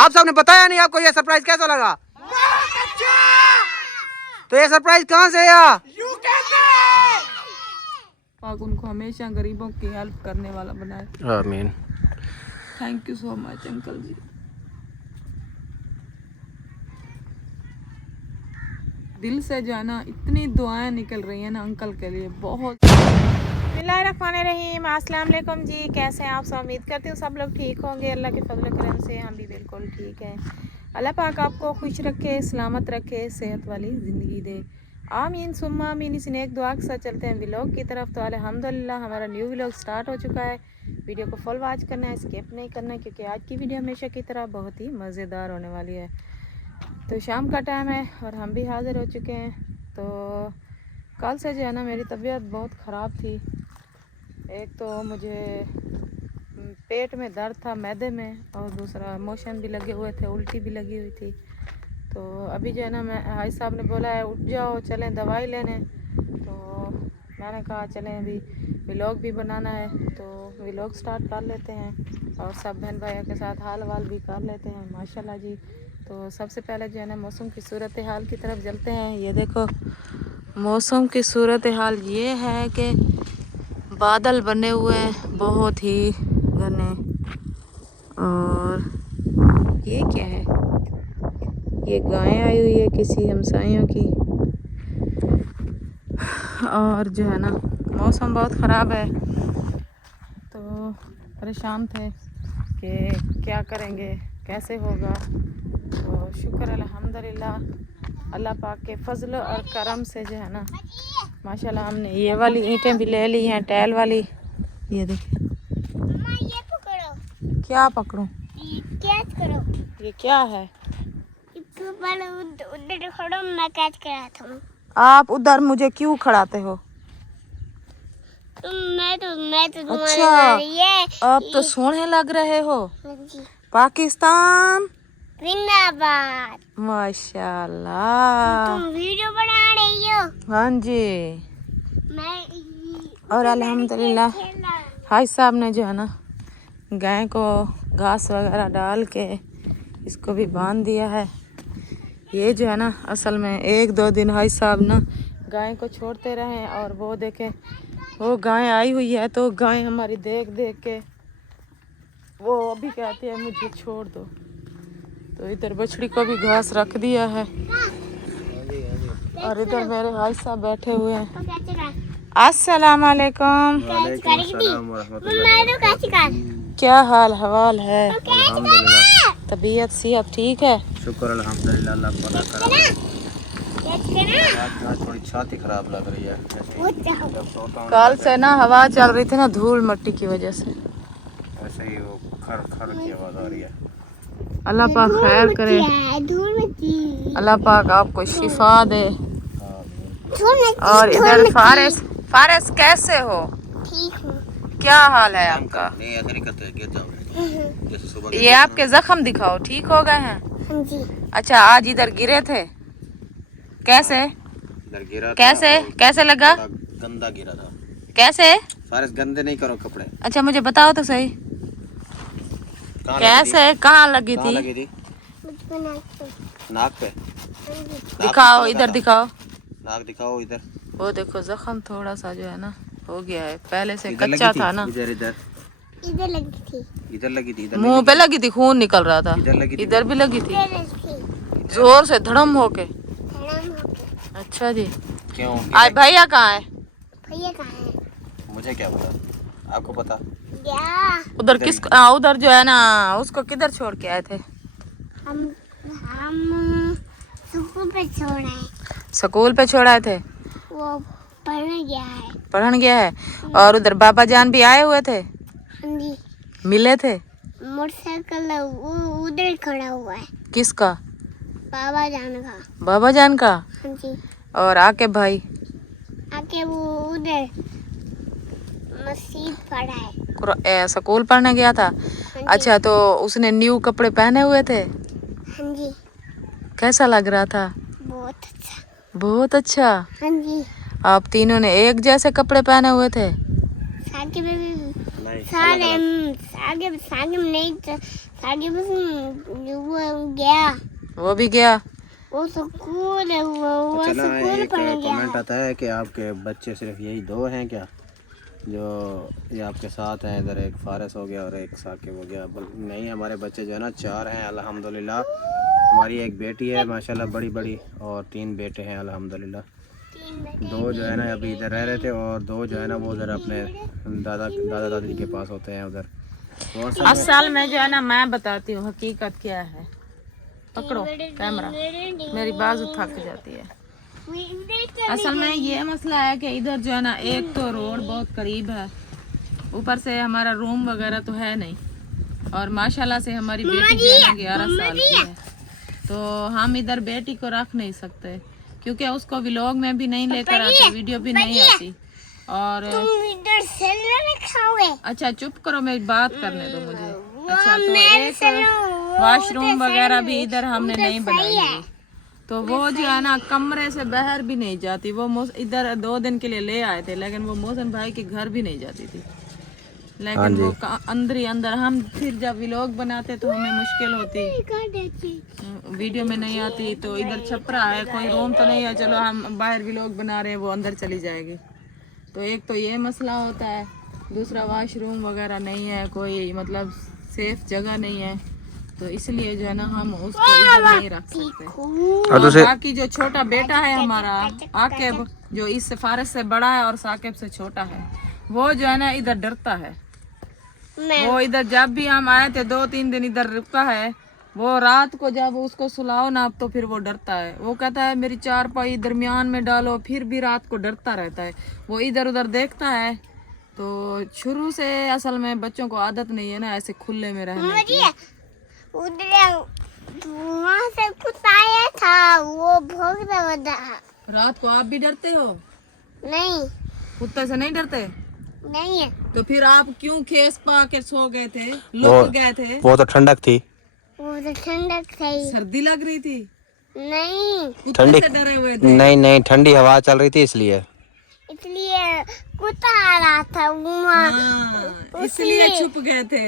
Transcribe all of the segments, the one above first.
आप सबने बताया नहीं आपको ये सरप्राइज कैसा लगा? तो ये सरप्राइज कहाँ से आया? और उनको हमेशा गरीबों की हेल्प करने वाला बनाए। आमीन। Thank you so much uncle ji. दिल से जो है ना इतनी दुआएं निकल रही हैं ना अंकल के लिए, बहुत। बिस्मिल्लाहिर्रहमानिर्रहीम, अस्सलाम वालेकुम जी। कैसे हैं आप सब? उम्मीद करती हूँ सब लोग ठीक होंगे। अल्लाह के फजल करम से हम भी बिल्कुल ठीक हैं। अल्लाह पाक आपको खुश रखे, सलामत रखे, सेहत वाली ज़िंदगी दे। आमीन सुम्मा आमीन। इस नेक दुआ के साथ चलते हैं व्लॉग की तरफ। तो अल्हम्दुलिल्लाह हमारा न्यू व्लॉग स्टार्ट हो चुका है। वीडियो को फुल वॉच करना है, स्किप नहीं करना, क्योंकि आज की वीडियो हमेशा की तरह बहुत ही मज़ेदार होने वाली है। तो शाम का टाइम है और हम भी हाज़िर हो चुके हैं। तो कल से जो है ना मेरी तबीयत बहुत ख़राब थी। एक तो मुझे पेट में दर्द था, मैदे में, और दूसरा मोशन भी लगे हुए थे, उल्टी भी लगी हुई थी। तो अभी जो है ना मैं भाई साहब ने बोला है उठ जाओ चलें दवाई लेने। तो मैंने कहा चलें, अभी व्लॉग भी बनाना है तो व्लॉग स्टार्ट कर लेते हैं और सब बहन भाइयों के साथ हाल वाल भी कर लेते हैं माशाल्लाह जी। तो सबसे पहले जो है ना मौसम की सूरत हाल की तरफ चलते हैं। ये देखो मौसम की सूरत हाल ये है कि बादल बने हुए हैं बहुत ही घने। और ये क्या है? ये गाय आई हुई है किसी हमसायों की। और जो है ना मौसम बहुत ख़राब है तो परेशान थे कि क्या करेंगे, कैसे होगा। तो शुक्र अल्हम्दुलिल्लाह अल्लाह पाक के फजल और करम से जो है ना माशाल्लाह हमने ये वाली ईंटें भी ले ली हैं, टैल वाली। ये देखिए। ये पकड़ो। क्या पकड़ूं? कैच करो। ये क्या है? उधर खड़ो, मैं कैच कराता हूँ। आप उधर मुझे क्यों खड़ाते हो? मैं तो अच्छा, ये आप तो सोने लग रहे हो। हाँ जी। पाकिस्तान जिंदाबाद। माशाल्लाह। तुम वीडियो बना रही हो? हाँ जी। मैं और अल्हम्दुलिल्लाह भाई साहब ने जो है ना गाय को घास वगैरह डाल के इसको भी बांध दिया है। ये जो है ना असल में एक दो दिन भाई साहब ना गाय को छोड़ते रहे और वो देखे वो गाय आई हुई है तो गाय हमारी देख देख के वो अभी कहती है मुझे छोड़ दो। तो इधर बछड़ी को भी घास रख दिया है और इधर मेरे भाई साहब बैठे हुए हैं। अस्सलाम वालेकुम। क्या हाल हवाल है? तबीयत सेहत ठीक है? शुक्र अल्हम्दुलिल्लाह अल्लाह का करम। आज थोड़ी छाती खराब लग रही है। कल से ना हवा चल रही थी ना धूल मट्टी की वजह से ऐसे ही वो खर खर की आवाज आ रही है। अल्लाह पाक खैर करे, अल्लाह पाक आपको शिफा दे। और इधर फारिस कैसे हो? ठीक हूँ। क्या हाल है आपका? नहीं ऐसा नहीं करते, गिर जाओगे जैसे सुबह। ये आपके जख्म दिखाओ, ठीक हो गए हैं? हाँ जी। अच्छा, आज इधर गिरे थे, कैसे? इधर गिरा कैसे था, कैसे लगा? गंदा गिरा था। कैसे? फारिस गंदे नहीं करो कपड़े। अच्छा मुझे बताओ तो सही, कैसे कहाँ लगी कहाँ थी? लगी थी? नाक पे। दिखाओ इधर दिखाओ। नाक दिखाओ इधर। वो देखो जख्म थोड़ा सा जो है ना हो गया है, पहले से इधर कच्चा लगी थी? था ना। इधर इधर इधर लगी थी। इधर लगी थी। मुंह पे लगी थी, खून निकल रहा था। इधर लगी थी। इधर भी लगी थी, इधर थी। जोर से धड़म होके। धड़म होके। अच्छा जी। क्यों? आज भैया कहाँ है? भैया कहाँ है? मुझे क्या पता, आपको पता? क्या? उधर किस उधर जो है ना उसको किधर छोड़ के आए थे? हम स्कूल पे छोड़ आए। स्कूल पे छोड़ाए थे? वो पढ़ने गया है। पढ़न गया है। और उधर बाबा जान भी आए हुए थे, हाँ जी। मिले थे? मोटरसाइकिल वो उधर खड़ा हुआ है। किसका? बाबा जान का। बाबा जान का। हाँ जी। और आके भाई आके वो उधर मस्जिद पढ़ा है। स्कूल पढ़ने गया था? हाँ जी। अच्छा, तो उसने न्यू कपड़े पहने हुए थे? हाँ जी। कैसा लग रहा था? बहुत अच्छा। बहुत अच्छा। हाँ जी। आप तीनों ने एक जैसे कपड़े पहने हुए थे? साकिब भी नहीं, सारे साकिब नहीं साकिब वो गया, वो भी गया। वो स्कूल है, वो चला स्कूल एक पढ़ गया। कमेंट आता है कि आपके बच्चे सिर्फ यही दो हैं क्या जो ये आपके साथ हैं? इधर एक फारिस हो गया और एक साकिब हो गया। नहीं, हमारे बच्चे जो है ना 4 हैं अल्हम्दुलिल्लाह। हमारी एक बेटी है माशाल्लाह बड़ी बड़ी, और 3 बेटे हैं अल्हम्दुलिल्लाह। 2 जो है ना अभी इधर रह रहे थे, और 2 जो है ना वो उधर अपने दादा दादी के पास होते हैं उधर। और सब असल में जो है ना मैं बताती हूँ हकीकत क्या है। पकड़ो कैमरा, मेरी बाजू थक जाती है। असल में ये मसला है कि इधर जो है ना एक तो रोड बहुत करीब है, ऊपर से हमारा रूम वगैरह तो है नहीं, और माशाल्लाह से हमारी बेटी जो है ना 11 साल की है, तो हम इधर बेटी को रख नहीं सकते क्योंकि उसको व्लॉग में भी नहीं लेकर आते, वीडियो भी नहीं आती। और इधर से खाओगे। अच्छा चुप करो, मेरी बात करने दो मुझे। अच्छा तो एक वॉशरूम वगैरह भी इधर हमने नहीं बनाई है, तो वो जो है ना कमरे से बाहर भी नहीं जाती। वो इधर 2 दिन के लिए ले आए थे, लेकिन वो मोहसिन भाई के घर भी नहीं जाती थी, लेकिन वो अंदर ही अंदर। हम फिर जब व्लॉग बनाते तो हमें मुश्किल होती, वीडियो में नहीं आती। तो इधर छपरा है, कोई रूम तो नहीं है, चलो हम बाहर व्लॉग बना रहे हैं, वो अंदर चली जाएगी। तो एक तो ये मसला होता है, दूसरा वॉशरूम वगैरह नहीं है, कोई मतलब सेफ जगह नहीं है, तो इसलिए जो है ना हम उसको इधर नहीं रख सकते। और बाकी जो छोटा बेटा है हमारा आकिब, जो इस फारिस से बड़ा है और साकिब से छोटा है, वो जो है ना इधर डरता है। वो इधर जब भी हम आए थे 2-3 दिन इधर रुका है, वो रात को जब उसको सुलाओ ना तो फिर वो डरता है। वो कहता है मेरी 4 पाई दरमियान में डालो, फिर भी रात को डरता रहता है। वो इधर उधर देखता है। तो शुरू से असल में बच्चों को आदत नहीं है ना ऐसे खुले में रहने की। उधर वहाँ से कुत्ता आया था, वो भौंक रहा था। रात को आप भी डरते हो? नहीं, कुत्ते से नहीं डरते? नहीं है। तो फिर आप क्यों खेस पा के सो गए थे, लुक गए थे? वो तो ठंडक थी। वो तो ठंडक थी। सर्दी लग रही थी? नहीं, कुत्ते से डरे हुए थे? नहीं, ठंडी हवा चल रही थी इसलिए कुत्ता आ रहा था वहाँ। हाँ, इसलिए छुप गए थे।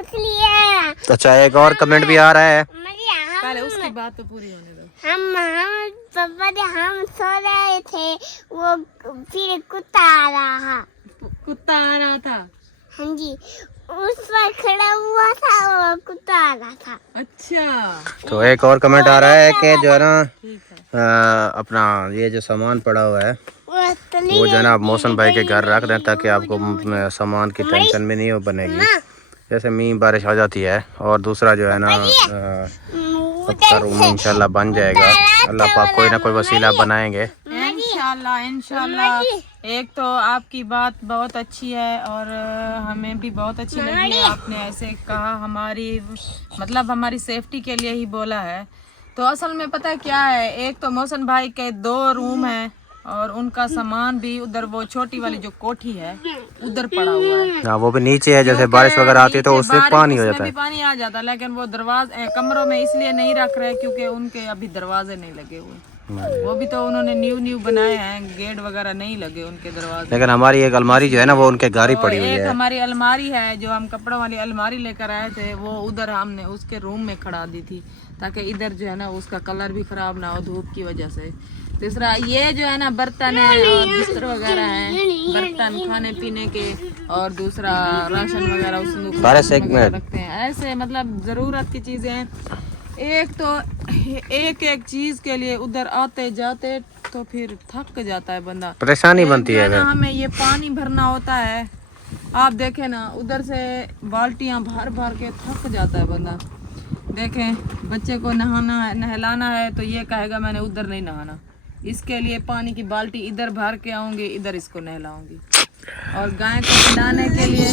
इसलिए अच्छा एक और कमेंट भी आ रहा है। पहले उसकी बात तो पूरी होने दो। हम पापा ने हम सो रहे थे, वो फिर कुत्ता आ रहा। कुत्ता आ रहा था? हाँ जी, उस पर खड़ा हुआ था और कुत्ता आ रहा था। अच्छा तो एक और कमेंट आ रहा है कि जो है ना ठीक है। अपना ये जो सामान पड़ा हुआ है वो वो जो है ना आप मोहसिन भाई के घर रख दें ताकि आपको सामान की टेंशन भी नहीं हो बनेगी। जैसे मींह बारिश आ जाती है। और दूसरा जो है ना सबका रूम इंशाल्लाह बन जाएगा। अल्लाह पाक कोई ना कोई वसीला बनाएंगे इंशाल्लाह। एक तो आपकी बात बहुत अच्छी है और हमें भी बहुत अच्छी लगी। आपने ऐसे कहा, हमारी सेफ्टी के लिए ही बोला है। तो असल में पता है क्या है, एक तो मोहसिन भाई के 2 रूम हैं और उनका सामान भी उधर वो छोटी वाली जो कोठी है उधर पड़ा हुआ है। हाँ वो भी नीचे है, जैसे बारिश वगैरह आती है तो उससे पानी हो जाता है। पानी आ जाता है, लेकिन वो दरवाजे कमरों में इसलिए नहीं रख रहे क्योंकि उनके अभी दरवाजे नहीं लगे हुए। वो भी तो उन्होंने न्यू बनाए हैं, गेट वगैरह नहीं लगे उनके दरवाजे। लेकिन हमारी एक अलमारी जो है ना वो उनके घर ही पड़ी हुई है। एक हमारी अलमारी है जो हम कपड़ों वाली अलमारी लेकर आए थे, वो उधर हमने उसके रूम में खड़ा दी थी ताकि इधर जो है ना उसका कलर भी खराब ना हो धूप की वजह से। तीसरा ये जो है ना बर्तन है और बिस्तर वगैरह है, बर्तन खाने पीने के, और दूसरा राशन वगैरह उसमें रखते हैं। ऐसे मतलब जरूरत की चीजें हैं। एक तो एक चीज के लिए उधर आते जाते तो फिर थक जाता है बंदा, परेशानी बनती है। हमें ये पानी भरना होता है, आप देखें ना उधर से बाल्टियां भर भर के थक जाता है बंदा। देखें बच्चे को नहलाना है तो ये कहेगा मैंने उधर नहीं नहाना, इसके लिए पानी की बाल्टी इधर भर के आऊंगी, इधर इसको नहलाऊंगी। और गाय को खिलाने के लिए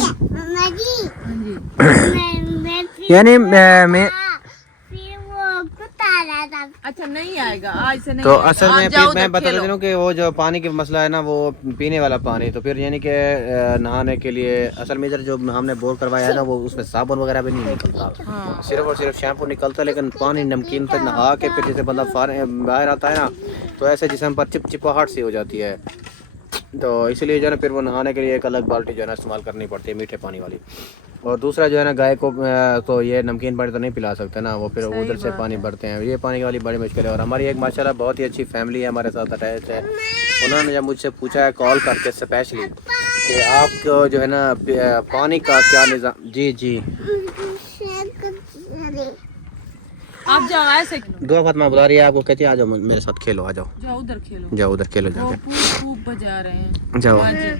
यानी मैं अच्छा नहीं आएगा आज से नहीं तो आएगा। असल में जाओ मैं बता खेलो। दूं कि वो जो पानी का मसला है ना वो पीने वाला पानी, तो फिर यानी कि नहाने के लिए असल में इधर जो हमने बोर करवाया है ना वो उसमें साबुन वगैरह भी नहीं निकलता। हाँ। सिर्फ और सिर्फ शैम्पू निकलता है, लेकिन पानी नमकीन तक नहा के फिर जैसे बंदा बाहर आता है ना तो ऐसे जिसम पर चिपचिपाहट सी हो जाती है। तो इसलिए जो है ना फिर वो नहाने के लिए एक अलग बाल्टी जो है ना इस्तेमाल करनी पड़ती है मीठे पानी वाली। और दूसरा जो है ना गाय को तो ये नमकीन पानी तो नहीं पिला सकते ना, वो फिर उधर से पानी भरते हैं, ये पानी वाली बड़ी मुश्किल है। और हमारी एक माशाल्लाह बहुत ही अच्छी फैमिली है हमारे साथ अटैच है, उन्होंने जब मुझसे पूछा है कॉल करके स्पेशली कि आपको जो है ना पानी का क्या निज़ाम। जी जी आप जाओ ऐसे खेलो, दुआ फातिमा बुला रही है आपको, कहती है आ जाओ मेरे साथ खेलो, आ जाओ जाओ उधर खेलो, जाओ उधर खेलो वो जाके खूब बजा रहे हैं। जाओ। हाँ जी,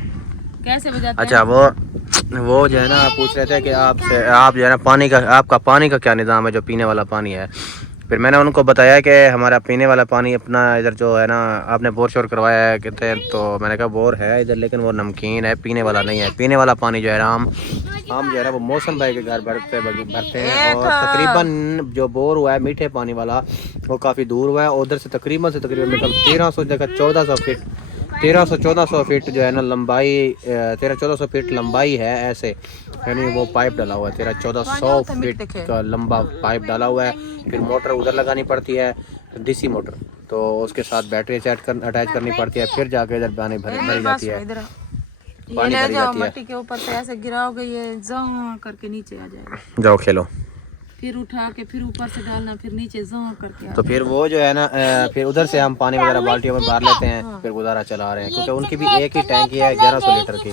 कैसे बजाते अच्छा वो जो है ना आप पूछ रहे थे कि आपसे आप जो है ना पानी का, आपका पानी का क्या निज़ाम है जो पीने वाला पानी है। फिर मैंने उनको बताया कि हमारा पीने वाला पानी अपना इधर जो है ना, आपने बोर शोर करवाया है कहते हैं, तो मैंने कहा बोर है इधर लेकिन वो नमकीन है, पीने वाला नहीं है। पीने वाला पानी जो है ना हम जो है ना वो मौसम भाई के घर भरते हैं, और तकरीबन जो बोर हुआ है मीठे पानी वाला वो काफ़ी दूर हुआ है, उधर से तकरीबन मतलब 1300 जगह 1400 फीट 1300-1400 फीट जो है ना लंबाई, 1300-1400 फीट लंबाई है ऐसे, यानी वो पाइप डाला हुआ है 1300-1400 फीट का लंबा पाइप डाला हुआ है। फिर मोटर उधर लगानी पड़ती है डीसी मोटर, तो उसके साथ बैटरी अटैच करनी पड़ती है, फिर जाके इधर पानी भरी जाती है, पानी भरी जाती है। मट्टी के ऊपर से ऐसे गिराओगे ये जहाँ करके नीचे आ जाएगा। जाओ खेलो, फिर उठा के फिर ऊपर से डालना, फिर नीचे जहाँ करके तो फिर वो जो है ना फिर उधर से हम पानी वगैरह बाल्टियों में भर लेते हैं, फिर गुजारा चला रहे हैं, क्योंकि उनकी भी एक ही टैंकी है 1100 लीटर की।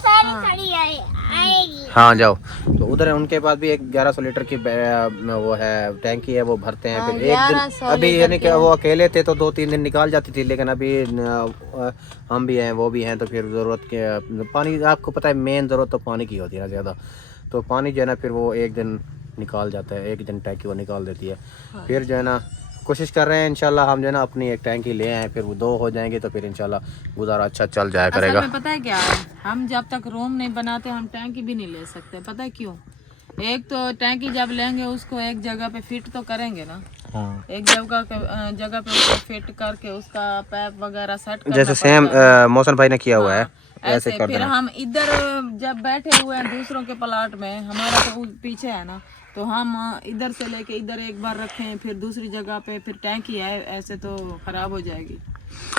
हाँ जाओ, तो उधर उनके पास भी एक 1100 लीटर की वो है टैंकी है, वो भरते हैं। फिर एक दिन अभी यानी कि वो अकेले थे तो 2-3 दिन निकाल जाती थी, लेकिन अभी हम भी हैं वो भी हैं, तो फिर ज़रूरत के पानी, आपको पता है मेन ज़रूरत तो पानी की होती है ना ज़्यादा, तो पानी जो है ना फिर वो एक दिन निकाल जाता है, एक दिन टैंकी वो निकाल देती है। फिर जो है ना कोशिश कर रहे हैं इंशाल्लाह हम जो है ना अपनी एक टैंकी ले आए, फिर वो 2 हो जाएंगे तो फिर इंशाल्लाह गुजारा अच्छा चल जाया करेगा। असल में पता है क्या है, हम जब तक रूम नहीं बनाते हम टैंकी भी नहीं ले सकते। पता है क्यों? एक तो टैंकी जब लेंगे उसको एक जगह पे फिट तो करेंगे ना, हाँ। एक जगह पे उसको फिट करके उसका पैप वगैरह सेट करना जैसे सेम मौसम भाई ने किया हुआ है ऐसे कर फिर हम इधर जब बैठे हुए हैं दूसरों के प्लाट में, हमारा तो पीछे है ना, तो हम इधर से लेके इधर एक बार रखें, फिर दूसरी जगह पे फिर टैंकी है, ऐसे तो खराब हो जाएगी।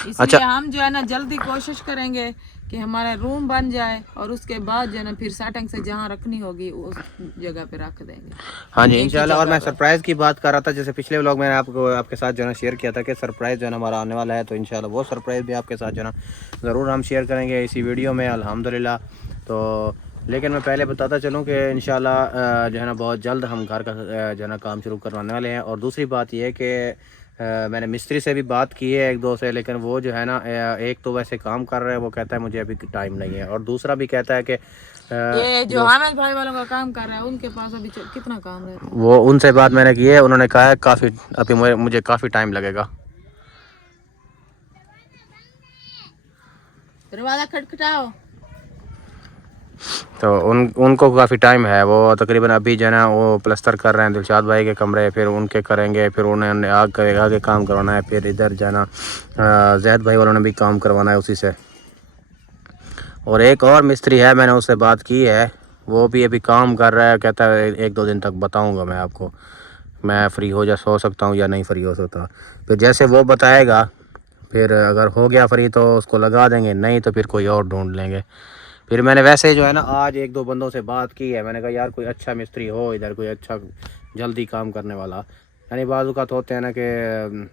इसलिए हम जो है ना जल्दी कोशिश करेंगे कि हमारा रूम बन जाए, और उसके बाद जो है ना फिर सेटिंग से जहाँ रखनी होगी उस जगह पे रख देंगे। हाँ जी इंशाल्लाह। और मैं सरप्राइज की बात कर रहा था, जैसे पिछले व्लॉग मैंने आपके साथ जो है ना शेयर किया था कि सरप्राइज जो है ना हमारा आने वाला है, तो इंशाल्लाह वो सरप्राइज भी आपके साथ जो है ना ज़रूर हम शेयर करेंगे इसी वीडियो में अल्हम्दुलिल्लाह। तो लेकिन मैं पहले बताता चलूँ कि इंशाल्लाह जो है ना बहुत जल्द हम घर का जो है ना काम शुरू करवाने वाले हैं। और दूसरी बात ये है कि मैंने मिस्त्री से भी बात की है 1-2 से, लेकिन वो जो है ना एक तो वैसे काम कर रहा है, वो कहता है मुझे अभी टाइम नहीं है, और दूसरा भी कहता है कि ये जो हामिद भाई वालों का काम कर रहा है उनके पास अभी कितना काम रहता है। वो उनसे बात मैंने की है, उन्होंने कहा है काफ़ी अभी मुझे काफ़ी टाइम लगेगा। दरवाजा खटखटाओ। तो उनको काफ़ी टाइम है, वो तकरीबन अभी जो है ना वो प्लस्तर कर रहे हैं दिलशाद भाई के कमरे, फिर उनके करेंगे, फिर उन्हें आगे काम करवाना है, फिर इधर जो है ना जैद भाई वालों ने भी काम करवाना है उसी से। और एक और मिस्त्री है, मैंने उससे बात की है, वो भी अभी काम कर रहा है, कहता है 1-2 दिन तक बताऊँगा मैं आपको, मैं फ़्री हो सकता हूँ या नहीं फ्री हो सकता। फिर जैसे वो बताएगा, फिर अगर हो गया फ्री तो उसको लगा देंगे, नहीं तो फिर कोई और ढूंढ लेंगे। फिर मैंने वैसे जो है ना आज 1-2 बंदों से बात की है, मैंने कहा यार कोई अच्छा मिस्त्री हो इधर, कोई अच्छा जल्दी काम करने वाला, यानी बाजू का तो होते हैं ना कि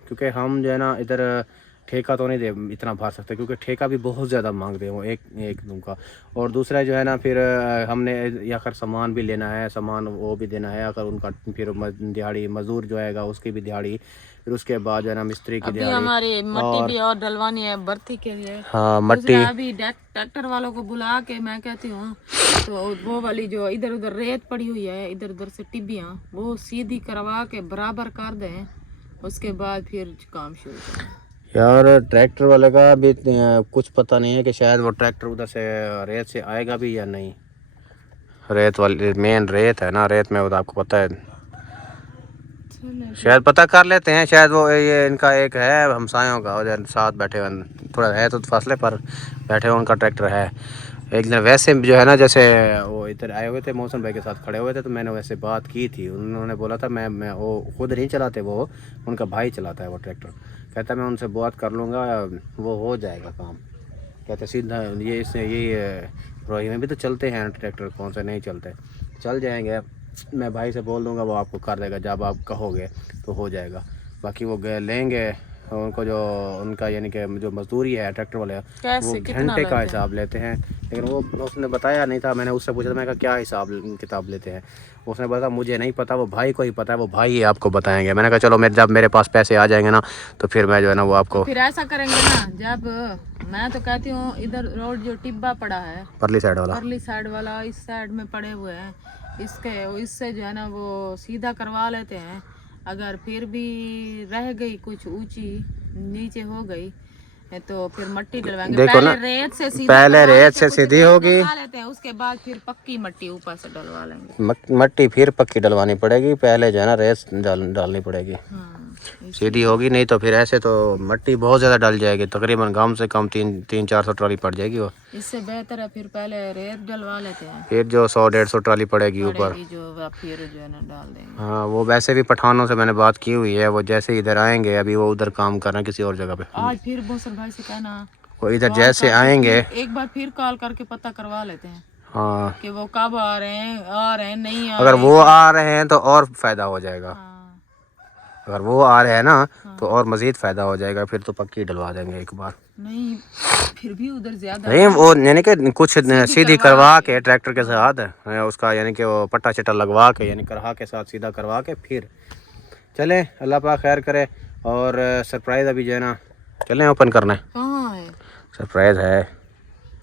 क्योंकि हम जो है ना इधर ठेका तो नहीं दे इतना भर सकते, क्योंकि ठेका भी बहुत ज़्यादा मांगते हैं वो एक रूम का। और दूसरा जो है ना फिर हमने आखिर सामान भी लेना है, सामान वो भी देना है, अगर उनका फिर दिहाड़ी मज़दूर जो आएगा उसकी भी दिहाड़ी, फिर उसके बाद जो है ना मिस्त्री की दिहाड़ी, हमारी मट्टी भी और डलवानी है भर्ती के लिए। हाँ मट्टी अभी ट्रैक्टर वालों को बुला के मैं कहती हूँ तो वो वाली जो इधर उधर रेत पड़ी हुई है, इधर उधर से टिब्बियाँ, वो सीधी करवा के बराबर कर दें, उसके बाद फिर काम शुरू करें। यार ट्रैक्टर वाले का भी कुछ पता नहीं है कि शायद वो ट्रैक्टर उधर से रेत से आएगा भी या नहीं। रेत वाली मेन रेत है ना, रेत में वो तो आपको पता है, शायद पता कर लेते हैं, शायद वो ये इनका एक है हमसायों का और साथ बैठे हुए, थोड़ा है तो फासले पर बैठे हुए, उनका ट्रैक्टर है। एक दिन वैसे जो है ना जैसे वो इधर आए हुए थे मौसम भाई के साथ खड़े हुए थे, तो मैंने वैसे बात की थी, उन्होंने बोला था मैं वो खुद नहीं चलाते, वो उनका भाई चलाता है वो ट्रैक्टर, कहता मैं उनसे बात कर लूँगा, वो हो जाएगा काम, कहते सीधा ये इससे यही रोही में भी तो चलते हैं ट्रैक्टर, कौन से नहीं चलते, चल जाएंगे। मैं भाई से बोल दूंगा, वो आपको कर देगा, जब आप कहोगे तो हो जाएगा। बाकी वो लेंगे उनको, जो उनका यानी कि जो मजदूरी है ट्रैक्टर वाले, वो घंटे का हिसाब लेते हैं। लेकिन वो उसने बताया नहीं था, मैंने उससे पूछा था, मैंने कहा क्या हिसाब किताब लेते हैं। उसने बताया मुझे नहीं पता, वो भाई को ही पता है, वो भाई ही आपको बताएंगे। मैंने कहा चलो, जब मेरे पास पैसे आ जाएंगे ना तो फिर मैं जो है ना वो आपको। फिर ऐसा करेंगे ना, जब मैं तो कहती हूँ इधर रोड जो टिब्बा पड़ा है परली साइड वाला इस साइड में पड़े हुए हैं, इससे जो है ना वो सीधा करवा लेते हैं। अगर फिर भी रह गई कुछ ऊंची नीचे हो गई तो फिर मट्टी डलवाएंगे। देखो ना, पहले रेत से सीधी होगी, लेते हैं, उसके बाद फिर पक्की मट्टी ऊपर से डलवा लेंगे। मट्टी फिर पक्की डलवानी पड़ेगी, पहले जो है ना रेत डालनी पड़ेगी। हाँ, सीधी होगी नहीं तो फिर ऐसे तो मट्टी बहुत ज़्यादा डल जाएगी, तकरीबन कम से कम 300-400 ट्रॉली पड़ जाएगी वो। इससे बेहतर है फिर पहले रेत डलवा लेते हैं, फिर जो 100-150 ट्रॉली पड़ेगी ऊपर, जो फिर जो है ना डाल देंगे। हाँ, वो वैसे भी पठानों से मैंने बात की हुई है, वो जैसे इधर आएंगे, अभी वो उधर काम कर रहे हैं किसी और जगह पे। आज फिर बोसर भाई से कहना, वो इधर जैसे आएंगे एक बार फिर कॉल करके पता करवा लेते हैं हाँ कि वो कब आ रहे हैं नहीं आ अगर वो आ रहे हैं तो और फायदा हो जाएगा। हाँ। अगर वो आ रहे हैं ना तो और मजीद फायदा हो जाएगा, फिर तो पक्की डलवा देंगे एक बार। नहीं फिर भी उधर ज्यादा नहीं, वो यानी कि कुछ सीधी करवा के ट्रैक्टर के साथ उसका यानी कि वो पट्टा चट्टा लगवा के, यानी करहा के साथ सीधा करवा के फिर चले। अल्लाह पाक खैर करे। और सरप्राइज अभी जो है ना चलें ओपन करना, कहाँ है सरप्राइज है,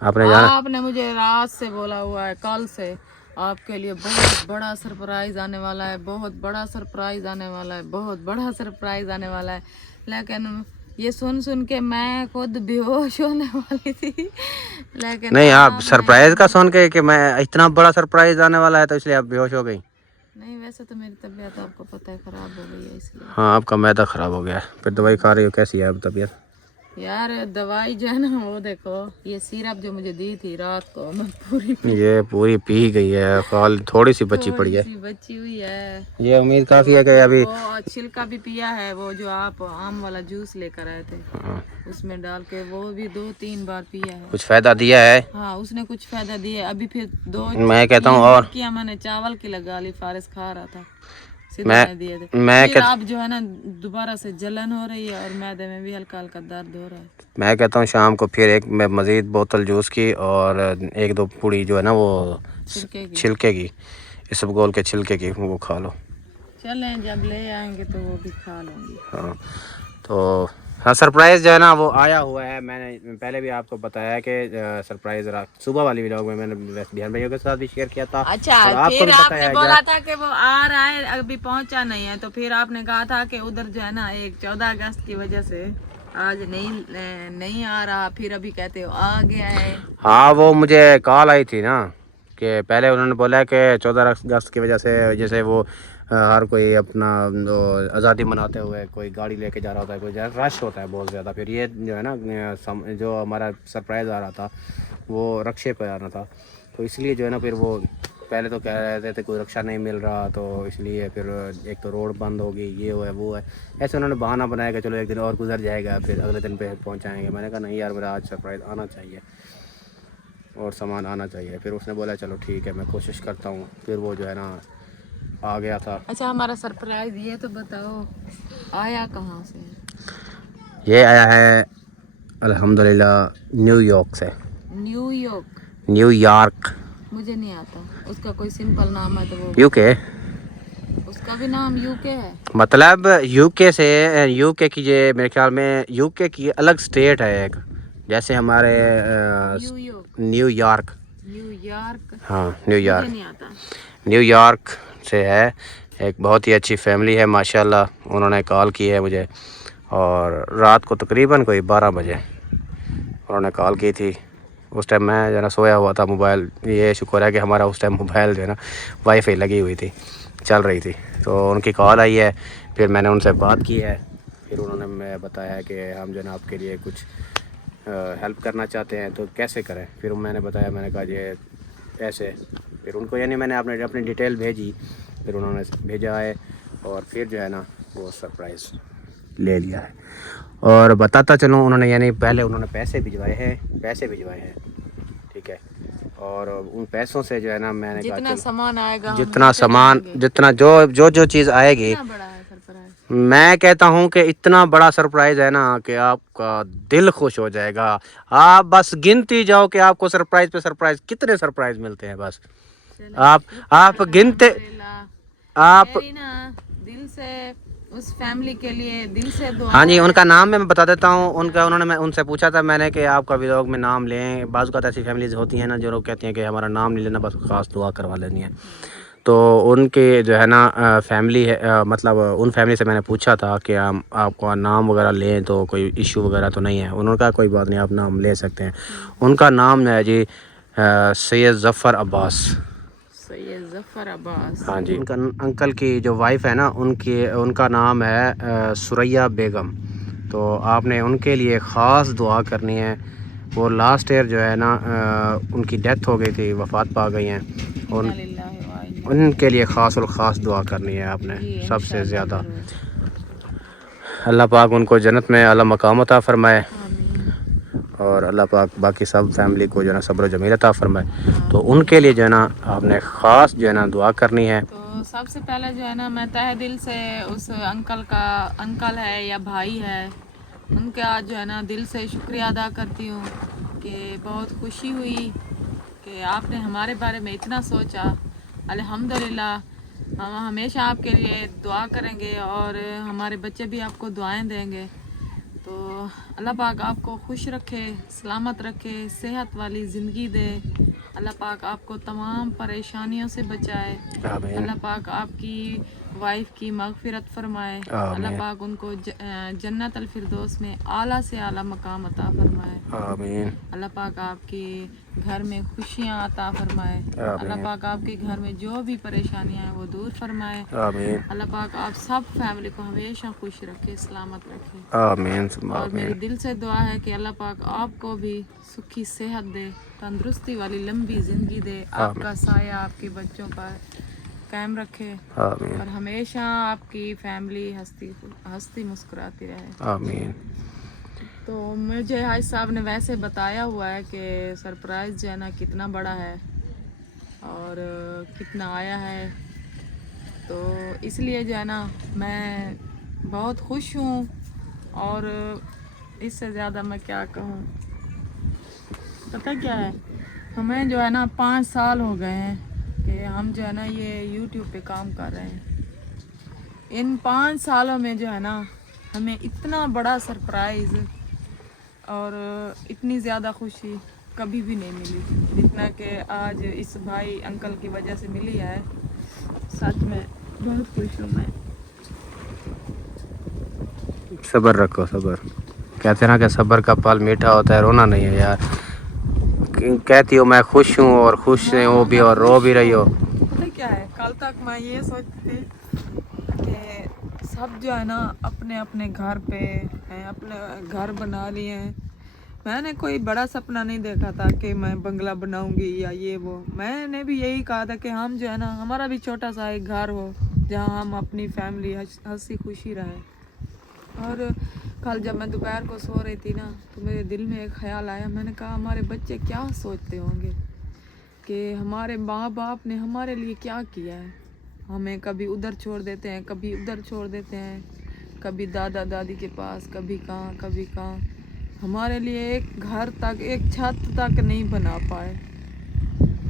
आपने जाना। आपने मुझे रात से बोला हुआ है, कल से आपके लिए बहुत बड़ा सरप्राइज आने वाला है, बहुत बड़ा सरप्राइज आने वाला है, बहुत बड़ा सरप्राइज आने वाला है। लेकिन ये सुन के मैं खुद बेहोश होने वाली थी। लेकिन नहीं, आप सरप्राइज का सुन के कि मैं इतना बड़ा सरप्राइज आने वाला है तो इसलिए आप बेहोश हो गई? नहीं, वैसे तो मेरी तबीयत आपको पता है खराब हो गई है इसलिए। हाँ, आपका मैदा खराब हो गया है, फिर दवाई खा रही हो, कैसी है अब तबीयत? यार दवाई जो है ना, वो देखो ये सिरप जो मुझे दी थी रात को, मैं पूरी पी गई है, खाल थोड़ी सी बची पड़ी है, बची हुई है। ये उम्मीद काफी है कि अभी वो छिलका भी पिया है, वो जो आप आम वाला जूस लेकर आए थे उसमें डाल के, वो भी 2-3 बार पिया है। कुछ फायदा दिया है? हाँ, उसने कुछ फायदा दिया। अभी फिर मैं कहता हूँ और किया मैंने, चावल की लगा ली, फारिस खा रहा था, मैं आप जो है ना दोबारा से जलन हो रही है और मैदे में भी हल्का हल्का दर्द हो रहा है। मैं कहता हूँ शाम को फिर एक मज़ीद बोतल जूस की और 1-2 पूड़ी जो है ना वो छिलके की, इसबगोल के छिलके की, वो खा लो। चलें, जब ले आएंगे तो वो भी खा लेंगे। हाँ, तो हाँ, सरप्राइज़ जो है ना वो आया हुआ है। मैंने पहले भी आपको बताया कि सरप्राइज़ सुबह वाली व्लॉग में मैंने ध्यान भाइयों के साथ भी शेयर किया था। अच्छा, फिर आपने बोला था कि वो आ रहा है, अभी पहुंचा नहीं है, तो फिर आपने कहा था कि उधर जो है ना एक 14 अगस्त की वजह से आज नहीं आ रहा, फिर अभी कहते हो आ गया है। हाँ, वो मुझे कॉल आई थी ना कि पहले उन्होंने बोला कि 14 अगस्त की वजह से, जैसे वो हर कोई अपना आज़ादी मनाते हुए कोई गाड़ी लेके जा रहा होता है, कोई रश होता है बहुत ज़्यादा। फिर ये जो है ना जो हमारा सरप्राइज़ आ रहा था वो रक्षे पे आना था, तो इसलिए जो है ना फिर वो पहले तो कह रहे थे कोई रक्षा नहीं मिल रहा, तो इसलिए फिर एक तो रोड बंद होगी, ये हो है वो है, ऐसे उन्होंने बहाना बनाया कि चलो एक दिन और गुजर जाएगा, फिर अगले दिन पे पहुँचाएँगे। मैंने कहा नहीं यार, मेरा आज सरप्राइज़ आना चाहिए और सामान आना चाहिए। फिर उसने बोला चलो ठीक है, मैं कोशिश करता हूँ। फिर वो जो है ना आ गया था। अच्छा, हमारा सरप्राइज ये तो बताओ आया कहाँ से? ये आया है अल्हम्दुलिल्लाह न्यूयॉर्क से। न्यूयॉर्क मुझे नहीं आता, उसका कोई सिंपल नाम है तो वो यूके, उसका भी नाम यूके है। मतलब यूके से, यूके की ये मेरे ख्याल में यूके की अलग स्टेट है एक, जैसे हमारे न्यूयॉर्क। हाँ, न्यूयॉर्क से है। एक बहुत ही अच्छी फैमिली है माशाल्लाह। उन्होंने कॉल की है मुझे और रात को तकरीबन कोई 12 बजे उन्होंने कॉल की थी। उस टाइम मैं जो है ना सोया हुआ था। मोबाइल, ये शुक्र है कि हमारा उस टाइम मोबाइल जो है ना वाईफाई लगी हुई थी, चल रही थी, तो उनकी कॉल आई है। फिर मैंने उनसे बात की है, फिर उन्होंने मैं बताया कि हम जो है ना आपके लिए कुछ हेल्प करना चाहते हैं, तो कैसे करें। फिर मैंने बताया, मैंने कहा ये ऐसे, फिर उनको यानी मैंने अपनी डिटेल भेजी, फिर उन्होंने भेजा है और फिर जो है ना वो सरप्राइज़ ले लिया है। और बताता चलूँ, उन्होंने यानी पहले उन्होंने पैसे भिजवाए हैं, ठीक है, और उन पैसों से जो है ना मैंने कहा जितना चलो, सामान आएगा जितना सामान, जितना जो चीज़ आएगी, कितना बड़ा है सरप्राइज। मैं कहता हूँ कि इतना बड़ा सरप्राइज है ना कि आपका दिल खुश हो जाएगा। आप बस गिनती जाओ कि आपको सरप्राइज पे सरप्राइज कितने सरप्राइज मिलते हैं। बस आप गिनते, आप, मेरी ना दिल से उस फैमिली के लिए दिल से दुआ हाँ जी, है। उनका नाम मैं बता देता हूँ। मैं उनसे पूछा था मैंने कि आपका व्लॉग में नाम लें। बाज़ औक़ात ऐसी फैमिलीज़ होती हैं ना जो लोग कहती हैं कि हमारा नाम नहीं लेना, बस ख़ास दुआ करवा लेनी है। तो उनके जो है ना फैमिली है, मतलब उन फैमिली से मैंने पूछा था कि हम आपका नाम वगैरह लें तो कोई इशू वगैरह तो नहीं है। उन्होंने कहा कोई बात नहीं, आप नाम ले सकते हैं। उनका नाम है जी सैयद ज़फ़र अब्बास। सैयद ज़फ़र अब्बास। हाँ जी, उनका अंकल की जो वाइफ़ है ना, उनका नाम है सुरैया बेगम। तो आपने उनके लिए ख़ास दुआ करनी है। वो लास्ट ईयर जो है ना उनकी डेथ हो गई थी, वफ़ात पा गई हैं। उनके लिए ख़ास और ख़ास दुआ करनी है आपने सबसे ज़्यादा। अल्लाह पाक उनको जन्नत में आला मकाम अता फ़रमाए और अल्लाह पाक बाकी सब फैमिली को जो है ना सब्र जमील अता फ़रमाए। तो उनके लिए जो है ना आपने ख़ास जो है ना दुआ करनी है। तो सबसे पहले जो है ना मैं तहे दिल से उस अंकल है या भाई है, उनका जो है ना दिल से शुक्रिया अदा करती हूँ कि बहुत खुशी हुई कि आपने हमारे बारे में इतना सोचा। अल्हम्दुलिल्लाह, हम हमेशा आपके लिए दुआ करेंगे और हमारे बच्चे भी आपको दुआएं देंगे। तो अल्लाह पाक आपको खुश रखे, सलामत रखे, सेहत वाली ज़िंदगी दे। अल्लाह पाक आपको तमाम परेशानियों से बचाए। अल्लाह पाक आपकी वाइफ की मग़फ़िरत फरमाए। अल्लाह पाक उनको जन्नत अल फिरदौस में आला से आला मकाम अता फरमाए। आमीन। अल्लाह पाक आपके घर में खुशियाँ अता फरमाए। अल्लाह पाक आपके घर में जो भी परेशानियाँ हैं वो दूर फरमाए। आमीन। अल्लाह पाक आप सब फैमिली को हमेशा खुश रखे, सलामत रखे। आमीन। और मेरी दिल से दुआ है कि अल्लाह पाक आपको भी सुखी सेहत दे, तंदुरुस्ती वाली लंबी ज़िंदगी दे, आपका साया आपके बच्चों पर कायम रखे और हमेशा आपकी फैमिली हंसती मुस्कुराती रहे। आमीन। तो मुझे हाज साहब ने वैसे बताया हुआ है कि सरप्राइज़ जो है ना कितना बड़ा है और कितना आया है, तो इसलिए जो है ना मैं बहुत खुश हूँ और इससे ज़्यादा मैं क्या कहूँ। पता क्या है, हमें जो है ना 5 साल हो गए हैं कि हम जो है ना ये YouTube पे काम कर रहे हैं। इन 5 सालों में जो है ना हमें इतना बड़ा सरप्राइज़ और इतनी ज़्यादा खुशी कभी भी नहीं मिली जितना कि आज इस भाई अंकल की वजह से मिली है। सच में बहुत खुश हूँ मैं। सब्र रखो, सब्र। कहते हैं ना कि सब्र का फल मीठा होता है, रोना नहीं है यार। कहती हो मैं खुश हूँ और खुश हो भी और रो भी रही हो। पता क्या है, कल तक मैं ये सोचती थी कि सब जो है ना अपने अपने घर पे हैं, अपने घर बना लिए हैं। मैंने कोई बड़ा सपना नहीं देखा था कि मैं बंगला बनाऊंगी या ये वो। मैंने भी यही कहा था कि हम जो है ना हमारा भी छोटा सा एक घर हो जहाँ हम अपनी फैमिली हंसी खुशी रहें। और कल जब मैं दोपहर को सो रही थी ना तो मेरे दिल में एक ख्याल आया। मैंने कहा हमारे बच्चे क्या सोचते होंगे कि हमारे माँ बाप ने हमारे लिए क्या किया है। हमें कभी उधर छोड़ देते हैं, कभी उधर छोड़ देते हैं, कभी दादा दादी के पास, कभी कहाँ कभी कहाँ। हमारे लिए एक घर तक, एक छत तक नहीं बना पाए।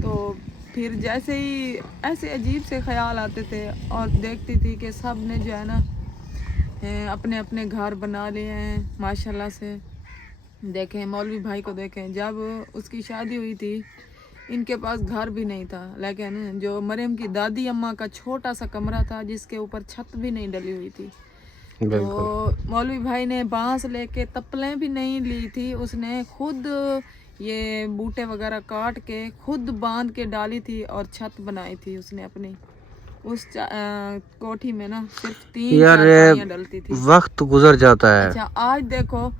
तो फिर जैसे ही ऐसे अजीब से ख्याल आते थे और देखती थी कि सब ने जो है ना अपने अपने घर बना लिए हैं माशाल्लाह से। देखें मौलवी भाई को, देखें जब उसकी शादी हुई थी इनके पास घर भी नहीं था, लेकिन जो मरियम की दादी अम्मा का छोटा सा कमरा था जिसके ऊपर छत भी नहीं डली हुई थी, तो मौलवी भाई ने बांस लेके, तप्पलें भी नहीं ली थी, उसने खुद ये बूटे वगैरह काट के खुद बांध के डाली थी और छत बनाई थी उसने अपनी। उस कोठी में ना सिर्फ 3 चारपाइयाँ डलती थी। वक्त गुजर जाता है। अच्छा आज देखो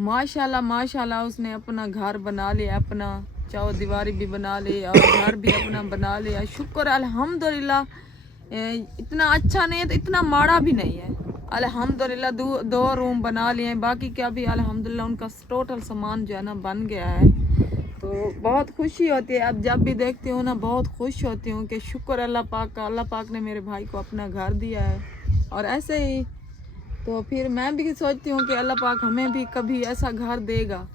माशाल्लाह माशाल्लाह उसने अपना घर बना लिया, अपना चाहो दीवारी भी बना ली और घर भी अपना बना लिया। शुक्र अल्हम्दुलिल्लाह। इतना अच्छा नहीं है तो इतना माड़ा भी नहीं है अल्हम्दुलिल्लाह। 2 रूम बना लिए हैं, बाकी क्या भी अल्हम्दुलिल्लाह उनका टोटल सामान जो है ना बन गया है। तो बहुत खुशी होती है। अब जब भी देखती हूँ ना बहुत खुश होती हूँ कि शुक्र अल्लाह पाक का, अल्लाह पाक ने मेरे भाई को अपना घर दिया है। और ऐसे ही तो फिर मैं भी सोचती हूँ कि अल्लाह पाक हमें भी कभी ऐसा घर देगा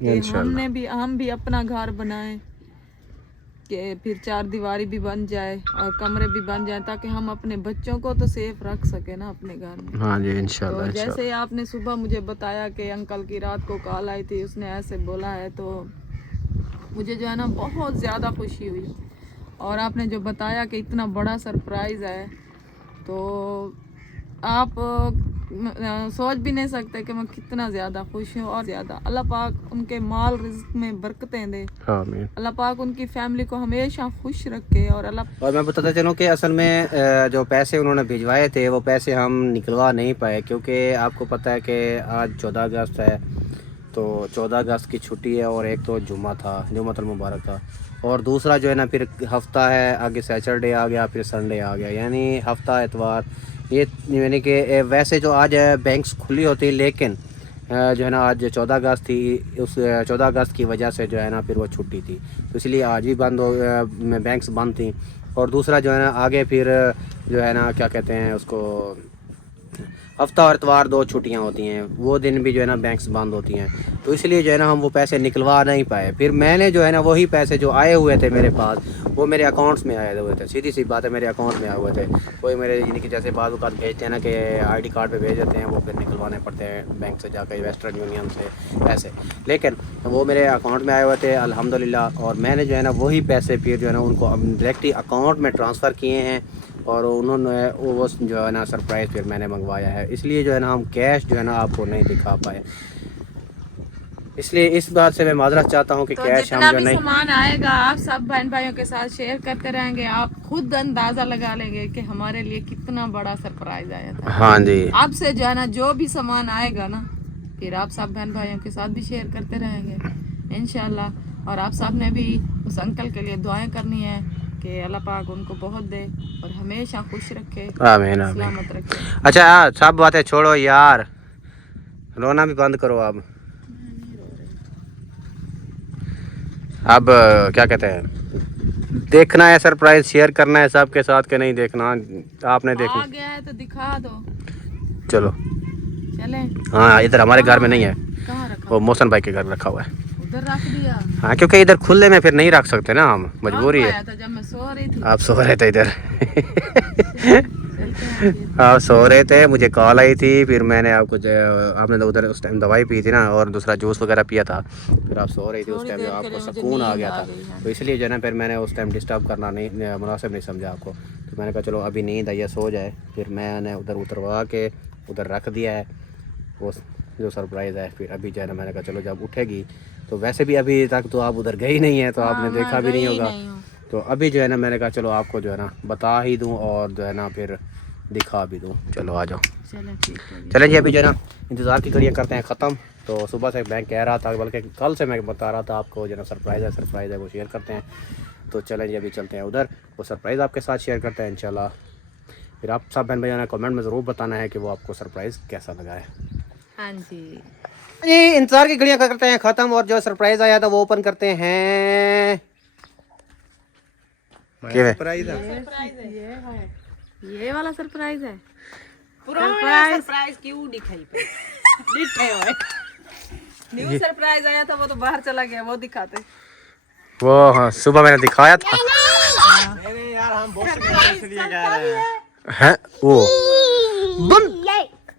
कि हम भी अपना घर बनाएं, कि फिर चार दीवारी भी बन जाए और कमरे भी बन जाए, ताकि हम अपने बच्चों को तो सेफ रख सके ना अपने घर में। हाँ जी इंशाल्लाह। तो जैसे आपने सुबह मुझे बताया कि अंकल की रात को कॉल आई थी, उसने ऐसे बोला है, तो मुझे जो है ना बहुत ज़्यादा खुशी हुई। और आपने जो बताया कि इतना बड़ा सरप्राइज़ है, तो आप सोच भी नहीं सकते कि मैं कितना ज़्यादा खुश हूँ। और ज़्यादा अल्लाह पाक उनके माल रिज़्क़ में बरकतें दे, आमीन। अल्लाह पाक उनकी फैमिली को हमेशा खुश रखे। और और मैं बताता चलूँ कि असल में जो पैसे उन्होंने भिजवाए थे वो पैसे हम निकलवा नहीं पाए, क्योंकि आपको पता है कि आज 14 अगस्त है, तो 14 अगस्त की छुट्टी है और एक तो जुम्मा था, जुम्मतुल मुबारक था, और दूसरा जो है ना फिर हफ्ता है, आगे सैटरडे आ गया, फिर संडे आ गया, यानी हफ्ता एतवार ये, यानी कि वैसे जो आज बैंक्स खुली होती, लेकिन जो है ना आज 14 अगस्त थी, उस 14 अगस्त की वजह से जो है ना फिर वो छुट्टी थी, तो इसलिए आज भी बंद हो, बैंक्स बंद थी। और दूसरा जो है ना आगे फिर जो है ना क्या कहते हैं उसको, हफ्ता और इतवार 2 छुट्टियां होती हैं, वो दिन भी जो है ना बैंक्स बंद होती हैं, तो इसलिए जो है ना हम वो पैसे निकलवा नहीं पाए। फिर मैंने जो है ना वही पैसे जो आए हुए थे मेरे पास, वो मेरे अकाउंट्स में आए हुए थे, सीधी सी बात है, मेरे अकाउंट में आए हुए थे। कोई मेरे यानी कि जैसे बाद वक़्त भेजते हैं ना कि आईडी कार्ड पे भेज देते हैं, वो फिर निकलवाने पड़ते हैं बैंक से जाकर, वेस्टर्न यूनियन से ऐसे, लेकिन वो मेरे अकाउंट में आए हुए थे अल्हम्दुलिल्लाह। और मैंने जो है ना वही पैसे फिर जो है ना उनको डायरेक्ट ही अकाउंट में ट्रांसफ़र किए हैं, और उन्होंने वो जो है ना सरप्राइज़ फिर मैंने मंगवाया है, इसलिए जो है ना हम कैश जो है ना आपको नहीं दिखा पाए, इसलिए इस बात से मैं माजरत चाहता हूँ कि तो कैश हम जितना जो भी नहीं, सामान आएगा आप सब बहन भाइयों के साथ शेयर करते रहेंगे, आप खुद अंदाजा लगा लेंगे कि हमारे लिए कितना बड़ा सरप्राइज आया था। हाँ जी, आपसे जो है ना जो भी सामान आएगा ना, फिर आप सब बहन भाइयों के साथ भी शेयर करते रहेंगे इंशाल्लाह। और आप सब ने भी उस अंकल के लिए दुआएं करनी है कि अल्लाह पाक उनको बहुत दे और हमेशा खुश रखे, आमीन आमीन। सलामत रखे। अच्छा सब बातें छोड़ो यार, रोना भी बंद करो अब क्या कहते हैं, देखना है सरप्राइज, शेयर करना है सबके साथ के नहीं देखना, आपने देखना आ गया है तो दिखा दो, चलो। चले। हाँ इधर हमारे घर में नहीं है, कहाँ रखा? वो मोहसन भाई के घर रखा हुआ है। उधर रख दिया। हाँ क्योंकि इधर खुले में फिर नहीं रख सकते ना हम, मजबूरी है। आया था जब मैं सो रही थी। आप सो रहे थे इधर चलते हैं फिर। आप सो रहे थे, मुझे कॉल आई थी, फिर मैंने आपको आपने तो उधर उस टाइम दवाई पी थी ना, और दूसरा जूस वगैरह पिया था, फिर आप सो रही थी उस टाइम, आपको सुकून आ गया था, तो इसलिए जो है ना फिर मैंने उस टाइम डिस्टर्ब करना नहीं, मुनासिब नहीं समझा आपको, तो मैंने कहा चलो अभी नींद आई है, सो जाए। फिर मैंने उधर उतरवा के उधर रख दिया है वो जो सरप्राइज़ है। फिर अभी जो है ना मैंने कहा चलो जब उठेगी, तो वैसे भी अभी तक तो आप उधर गई नहीं है, तो आपने देखा भी नहीं होगा, तो अभी जो है ना मैंने कहा चलो आपको जो है ना बता ही दूं और जो है ना फिर दिखा भी दूं। चलो आ जाओ, चलें जी। अभी जो है ना इंतज़ार की घड़ियाँ करते हैं ख़त्म। तो सुबह से मैं कह रहा था, बल्कि कल से मैं बता रहा था आपको जो है ना सरप्राइज़ है वो शेयर करते हैं। तो चलें जी अभी चलते हैं उधर, वो सरप्राइज़ आपके साथ शेयर करते हैं इंशाल्लाह। फिर आप सब बहन भाइयों ने कमेंट में ज़रूर बताना है कि वो आपको सरप्राइज़ कैसा लगा है। हाँ जी जी इंतज़ार की घड़ियाँ करते हैं ख़त्म, और जो सरप्राइज़ आया था वो ओपन करते हैं। सरप्राइज़ है, ये वाला सरप्राइज है। सरप्राइज क्यों दिखाई पर न्यू सरप्राइज आया था, वो तो बाहर चला गया, वो दिखाते। वो हाँ सुबह मैंने दिखाया था। नहीं यार हम बहुत इसलिए कह रहे हैं। वो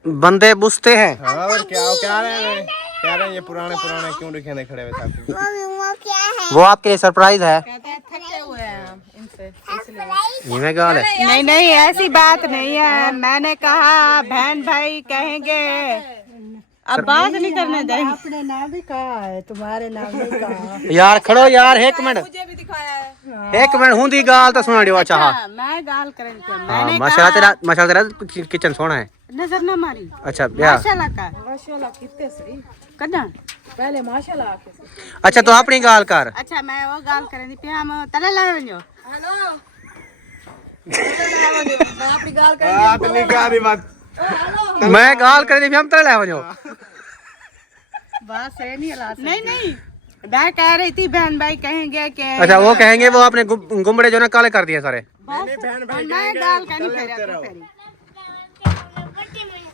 बंदे बुझते हैं। हाँ और क्या कह रहे हैं, कह रहे हैं ये पुराने क्यों दिखाने खड़े हुए थे। वो क्या है? वो आपके लिए सरप्राइज है। कहते हैं थके हुए हैं हम इनसे, इसलिए। ये मैं गाल है। नहीं नहीं ऐसी बात नहीं है, मैंने कहा बहन भाई कहेंगे, अब बात नहीं करने देंगे। अपने नाम भी कहा है, तुम्हारे नाम भी कहा। यार खड़ो यार, एक मिनट मुझे भी दिखाया है। एक मिनट हूं दी गाल तो सुना दियो। अच्छा हाँ मैं गाल करेंगे, हाँ माशाल्लाह तेरा किचन सोना है। नजर न मारी। अच्छा ब्याह माशाल्लाह का माशाल्लाह कितने सही। कदा पहले माशाल्लाह आके से। अच्छा तो अपनी गाल कर। अच्छा मैं वो गाल करेंगी पे हम तले लाए वञो। हेलो आपकी गाल कर क्या दी बात, मैं गाल कर दी हम तेरे ले वजो। बात सही नहीं हला नहीं नहीं मैं कह रही थी बहन भाई कहेंगे कि अच्छा वो कहेंगे वो आपने गुमड़े जो ना काले कर दिए सारे। बहन भाई मैं गाल का नहीं फेरा तू फेरी।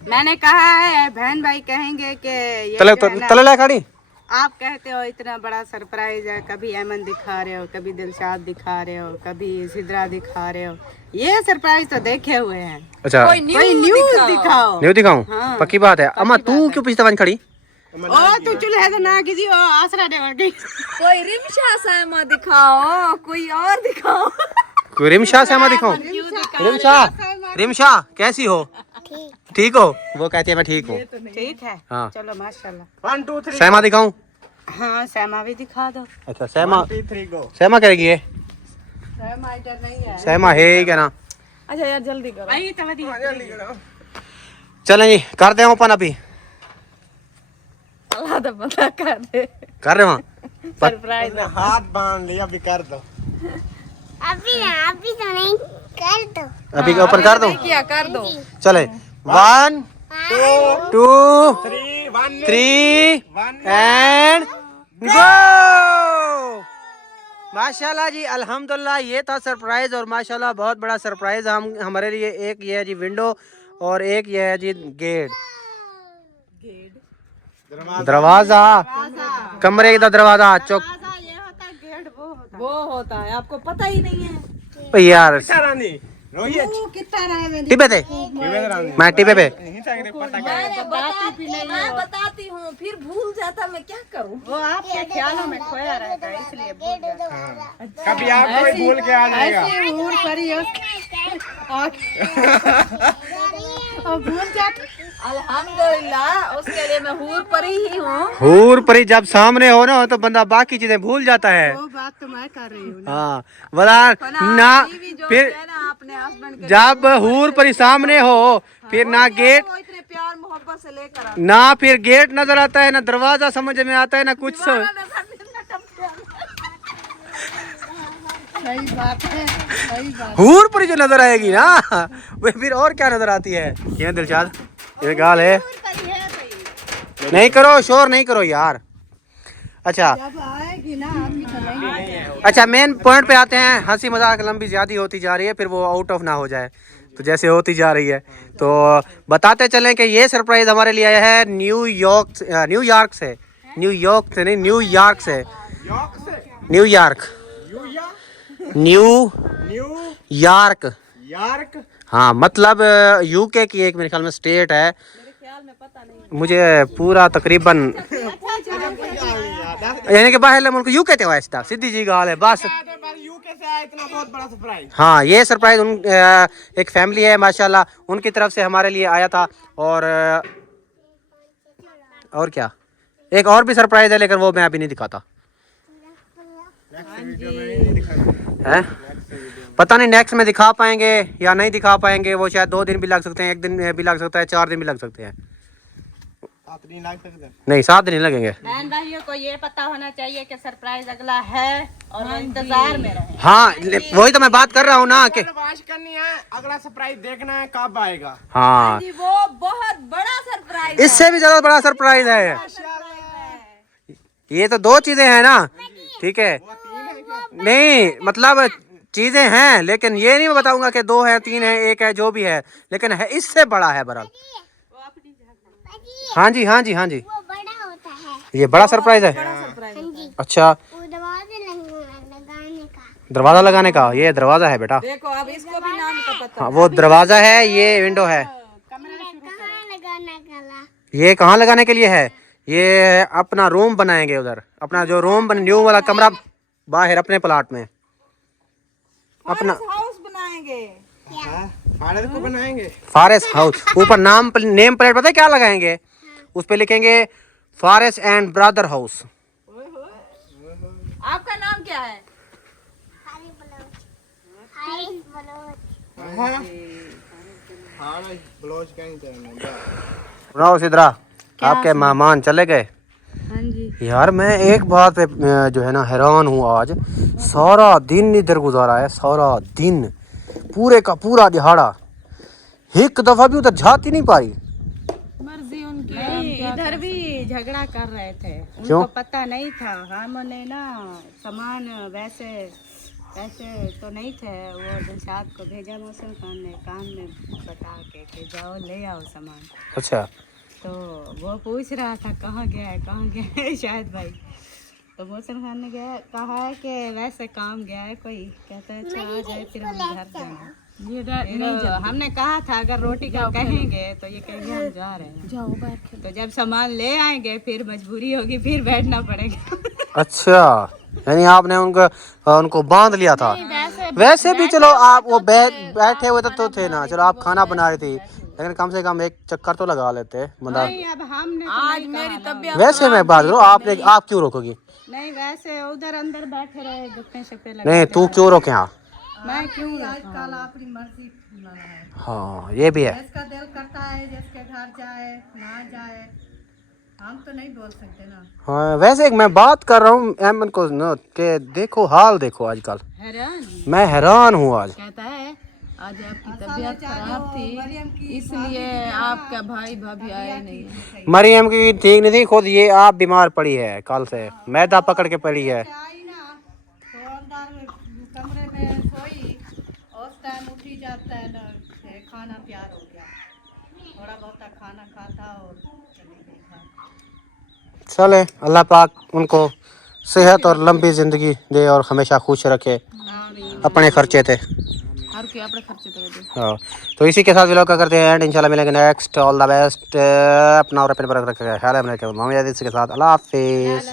मैंने कहा है बहन भाई कहेंगे कि ये तले जो है ना, तले ला खाड़ी। आप कहते हो इतना बड़ा सरप्राइज है, कभी अमन दिखा रहे हो, कभी दिलशाद दिखा रहे हो, कभी सिद्रा दिखा रहे हो, ये सरप्राइज तो देखे हुए हैं। अच्छा कोई न्यूज दिखाओ। नहीं दिखाऊं? हाँ। पक्की बात है। अम्मा तू क्यों पीछे खड़ी? ओ तू चूल्हे से ना किसी आसरा दे गई। कोई रिमशा सामा दिखाओ, कोई और दिखाओ। कोई रिमशा से मैं दिखाऊं? रिमशा कैसी हो? ठीक हो? वो कहती है मैं ठीक हूँ। ठीक है हाँ। चलो माशाल्लाह। 1 2 3 सहमा दिखाऊं? हाँ सैमा भी दिखा दो। अच्छा सहमा 1 2 3 गो। सहमा करेगी ये? सहमा इधर नहीं है। सहमा है ही क्या ना? अच्छा यार जल्दी करो। आई तो वधी चलें जी करते हैं ओपन अभी। अल्लाह तो पता कर दे। कर रहे वहाँ? सरप्राइज हाथ बांध लिया, अभी कर दो। अभी तो नहीं कर दो। अभी ओपन कर दूं? क्या कर दो। चले 1 2 3 1 3 एंड गो। माशाल्लाह जी अल्हम्दुलिल्लाह ये था सरप्राइज और माशाल्लाह बहुत बड़ा सरप्राइज हम हमारे लिए। एक ये है जी विंडो और एक ये है जी गेट दरवाजा कमरे का दरवाजा चौक। ये होता है गेट वो होता है आपको पता ही नहीं है। यार रानी रोहित वो कितना रहा है टिपे थे रानी मैं टिपे पे नहीं चाहिए पता कर। मैं बताती हूँ फिर भूल जाता, मैं क्या करूँ। वो आपके ख्यालों में खोया रहता है इसलिए भूल जाता है। कभी आप कोई भूल के आ जाएगा। ऐसे हूर परी हो और भूल जाते। अल्हम्दुलिल्लाह उसके लिए मैं हूर परी ही हूँ। हूर परी जब सामने हो ना तो बंदा बाकी चीजें भूल जाता है। वो बात तो मैं कर रही हूँ। हाँ बता ना फिर अपने हस्बैंड जब हूर परी सामने हो फिर ना गेट को इतने प्यार मोहब्बत से लेकर आ ना फिर गेट नजर आता है ना दरवाजा समझ में आता है ना कुछ। सही बात है, सही बात। हूर परी जो नजर आएगी ना वो फिर और क्या नजर आती है। ये दिलशाद ये गाल है नहीं करो शोर नहीं करो यार। अच्छा जब आएगी ना अभी तो नहीं। अच्छा मेन पॉइंट पे आते हैं। हंसी मजाक लंबी ज्यादा होती जा रही है फिर वो आउट ऑफ ना हो जाए तो जैसे होती जा रही है तो बताते चलें कि ये सरप्राइज हमारे लिए आया है न्यूयॉर्क से नहीं न्यूयॉर्क से न्यूयॉर्क न्यूयॉर्क हाँ मतलब यूके की एक मेरे ख्याल में स्टेट है। मुझे पूरा तकरीबन यानी कि बाहर मुल्क यूके थे वास्ता सीधी जी गाल है बस। यूके से आया इतना बहुत बड़ा सरप्राइज। हाँ ये सरप्राइज उन एक फैमिली है माशाल्लाह उनकी तरफ से हमारे लिए आया था। और क्या एक और भी सरप्राइज है लेकिन वो मैं अभी नहीं दिखाता है। पता नहीं नेक्स्ट में दिखा पाएंगे या नहीं दिखा पाएंगे। वो शायद 2 दिन भी लग सकते हैं, 1 दिन भी लग सकता है, 4 दिन भी लग सकते हैं। 7 दिन लग सकते हैं। नहीं 7 दिन नहीं लगेंगे। बहन भाइयों को ये पता होना चाहिए कि सरप्राइज अगला है और वो इंतजार में रहे। हाँ वही तो मैं बात कर रहा हूँ ना कि वाश करनी है, अगला सरप्राइज देखना है कब आएगा। हाँ वो बहुत बड़ा सरप्राइज इससे भी ज्यादा बड़ा सरप्राइज है। ये तो 2 चीजें हैं ना ठीक है नहीं मतलब चीजें हैं लेकिन ये नहीं बताऊंगा कि 2 है 3 है 1 है जो भी है लेकिन है इससे बड़ा है बरल। हाँ जी हाँ जी हाँ जी वो बड़ा होता है। ये बड़ा सरप्राइज है। हाँ जी। अच्छा वो लगाने का। दरवाजा लगाने का ये दरवाजा है बेटा। देखो अब इसको भी नाम का पता। हाँ वो दरवाजा है ये विंडो है। कहाँ लगाने का? ये कहाँ लगाने के लिए है? ये अपना रूम बनाएंगे उधर अपना जो रूम बन न्यू वाला कमरा बाहर अपने प्लाट में अपना हाउस बनाएंगे। फाड़े को बनाएंगे फॉरेस्ट हाउस। ऊपर नेम प्लेट पता है क्या लगाएंगे? उस पे लिखेंगे फॉरेस्ट एंड ब्रदर हाउस। आपका नाम क्या है? हारी ब्लाउज। हारी ब्लाउज। हाँ ब्लाउज कहीं चाहिए। सुनाओ सिद्रा आपके मेहमान चले गए? हाँ जी यार मैं एक बात पे जो है ना हैरान हूँ। आज सारा दिन इधर गुजारा है सारा दिन पूरे का पूरा दिहाड़ा एक दफा भी उधर जाती नहीं पाई। मर्जी उनकी। इधर भी झगड़ा कर रहे थे, क्यों? उनको पता नहीं था। हमने ना सामान वैसे तो नहीं थे, वो दिलशाद को भेजा मौसम खान ने कान में बता के कि जाओ ले आओ सामान। अच्छा तो वो पूछ रहा था कहाँ गया है शायद भाई। तो मौसम खान ने कहा है कि वैसे काम गया है कोई। कहता है अच्छा आ जाए फिर हम घर जाएंगे। फिर हमने कहा था अगर रोटी का कहेंगे तो ये कहेंगे हम जा रहे हैं। जाओ बाहर तो जब सामान ले आएंगे फिर मजबूरी होगी, फिर बैठना पड़ेगा। अच्छा, यानी आपने उनको बांध लिया था। वैसे भी चलो आप वो बैठे हुए तो थे ना, चलो आप खाना बना रही थी, लेकिन कम से कम एक चक्कर तो लगा लेते। मतलब नहीं अब हमने तो आज नहीं मेरी कहा। तबीयत वैसे मैं बात करूँ, आप क्यों रोकोगी? नहीं वैसे उधर अंदर बैठे रहे गप्पे शप्पे लगा। नहीं तू क्यों रोके? हाँ मैं क्यों आजकल अपनी मर्जी बनाना है। हाँ ये भी है। जिसका दिल करता है जिसके घर जाए ना जाए, हम तो नहीं बोल सकते ना। हाँ वैसे एक मैं बात कर रहा हूँ एमन को न कि देखो हाल देखो आजकल, हैरान मैं हैरान हूँ आज। कहता है आज आपकी तबीयत खराब थी इसलिए आपका भाई भाभी आए नहीं। मरियम की ठीक नहीं थी, खुद ये आप बीमार पड़ी है, कल से मैदा पकड़ के पड़ी है। आई ना तो अंदर कमरे में सोई, उस टाइम उठी जाता है ना, खाना प्यार हो गया, थोड़ा बहुत खाना खाता और चली गई घर। चले अल्लाह पाक उनको सेहत और लंबी ज़िंदगी दे और हमेशा खुश रखे। अपने खर्चे थे। हर के अपने खर्चे तो दे। हाँ तो इसी के साथ व्लॉग का करते हैं एंड। इंशाल्लाह मिलेंगे नेक्स्ट। All the best. अपना और अपने पर रखेगा ख्याल है। अपने के साथ अल्लाह हाफिज़।